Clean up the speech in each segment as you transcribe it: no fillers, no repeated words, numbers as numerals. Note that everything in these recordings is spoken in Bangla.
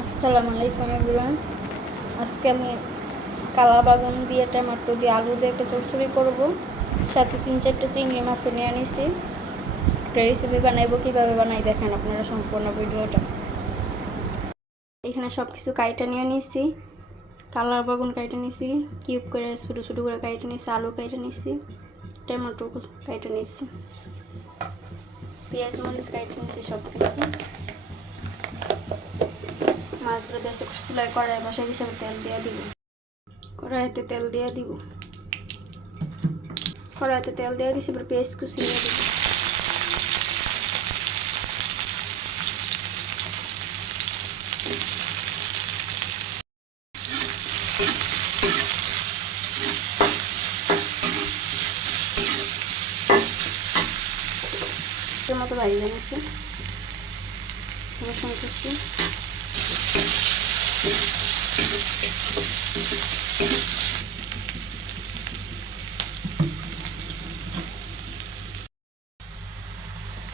আসসালামু আলাইকুম এভরিওয়ান। আজকে আমি কালা বাগুন দিয়ে টমেটো দিয়ে আলু দিয়ে একটা চচ্চড়ি করব। সাথে 3-4টা চিংড়ি মাছও নিয়ে নিছি। একটা রেসিপি বানাইবো, কীভাবে বানাই দেখেন আপনারা সম্পূর্ণ ভিডিওটা। এখানে সব কিছু কাইটা নিয়ে নিছি। কালা বাগুন কাইটা নিছি, কিউব করে ছোটো ছোটো করে কাইটা নিছি, আলু কাইটা নিছি, টমেটো কাইটা নিছি, পেঁয়াজ মরিচ কাইটা নিছি সব কিছু। মাছগুলো বেশি চুলায় কড়াই বসাই হিসাবে তেল দিয়ে দিব। কড়াইতে তেল দিয়ে দিব। কড়াইতে তেল দিয়ে দিছি, এবার পেঁয়াজ কুচি দিয়ে দিব। মতো ভাজি নিচ্ছি, রসুন কুচি,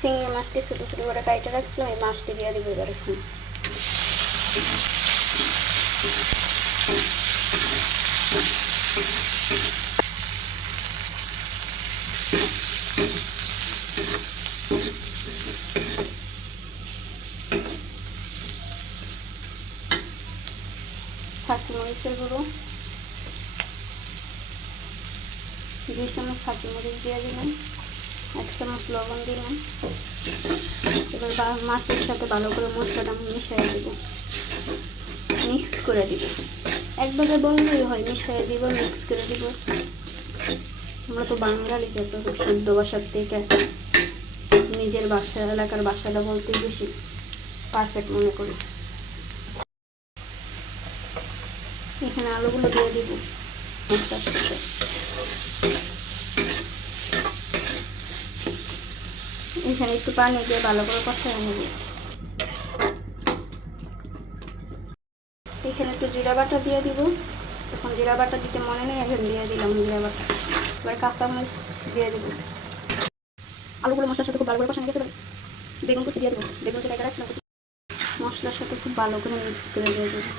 চিংড়ি মাছটি ছোটো ছোটো করে কাইটে রাখছিলাম, এই মাছটি দিয়ে দিব এবার। এখন ছাঁচি মরিচের গুঁড়ো 2 চামচ ছাঁচি মরিচ দিয়ে দিলাম, 1 চামচ লবণ দিলাম। এবার মাছের সাথে ভালো করে মশলাটা মিশিয়ে দেব, মিক্স করে দিব। একবারে বললেই হয়, মিশিয়ে দিব, মিক্স করে দিব। আমরা তো বাঙালি, যত শুদ্ধ ভাষার থেকে নিজের বাসা এলাকার ভাষাটা বলতে বেশি পারফেক্ট মনে করি। এখানে আলুগুলো দিয়ে দিব মশলার সাথে। এখানে একটু পানি দিয়ে ভালো করে কষায় নেব। এখানে একটু জিরা বাটা দিয়ে দিব। এখন জিরা বাটা দিতে মনে নেই, এখন দিয়ে দিলাম জিরা বাটা। এবার কাঁচামরিচ দিয়ে দিব। আলুগুলো মশলার সাথে খুব ভালো করে কষানো গেছে। বেগুন কুচি দিয়ে দেবো, বেগুন কুচি রাখলাম, মশলার সাথে খুব ভালো করে মিক্স করে দিয়ে দেবো।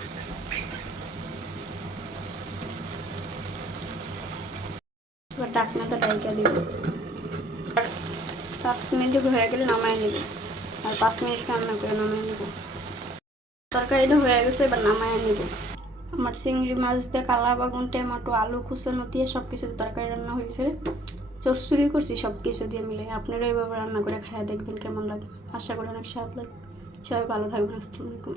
এবার ডাকনাটা ডাইকা দিব। 5 মিনিট হয়ে গেলে নামায় নেব, আর 5 মিনিট রান্না করে নামায় নেব। তরকারিটা হয়ে গেছে, এবার নামায় নেব। আমার চিংড়ি মাছ দিয়ে কালা বাগুন টমেটো আলু কুচানো দিয়ে সব কিছু তরকারি রান্না হয়েছে। চচ্চড়ি করছি সব কিছু দিয়ে মিলে। আপনারা এইভাবে রান্না করে খাইয়া দেখবেন কেমন লাগে। আশা করি অনেক স্বাদ লাগে। সবাই ভালো থাকবেন। আসসালামু আলাইকুম।